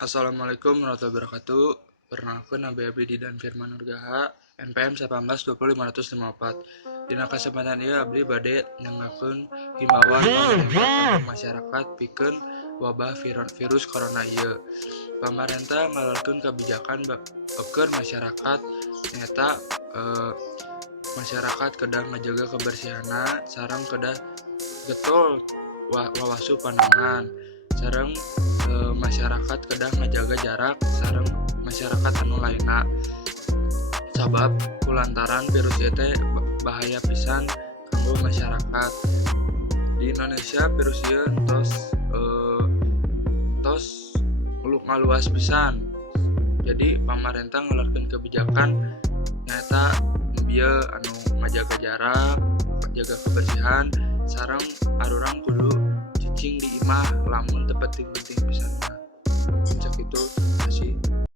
Assalamualaikum warahmatullahi wabarakatuh. Perkenalkan Nabi Abdi dan Firman Nurgaha, NPM 18-20554. Dina kesempatan ieu abdi bade nyangakeun himbauan pamarentah kanggo masyarakat pikeun wabah virus corona ieu. Pamarentah ngaluarkeun kebijakan keur masyarakat nyaeta masyarakat kedah ngajaga kebersihanna sareng kedah getol wawasu pandangan sareng masyarakat kedah ngajaga jarak sareng masyarakat anu lainna sabab kulantaran virus ieu teh bahaya pisan kanggo masyarakat. Di Indonesia virus ieu tos ngaluas pisan. Jadi pamarentah ngeluarkeun kebijakan nyaeta bieu anu ngajaga jarak, jaga kebersihan sareng arurang kudu cicing di imah lamun teu penting-penting pisan mah. Cek itu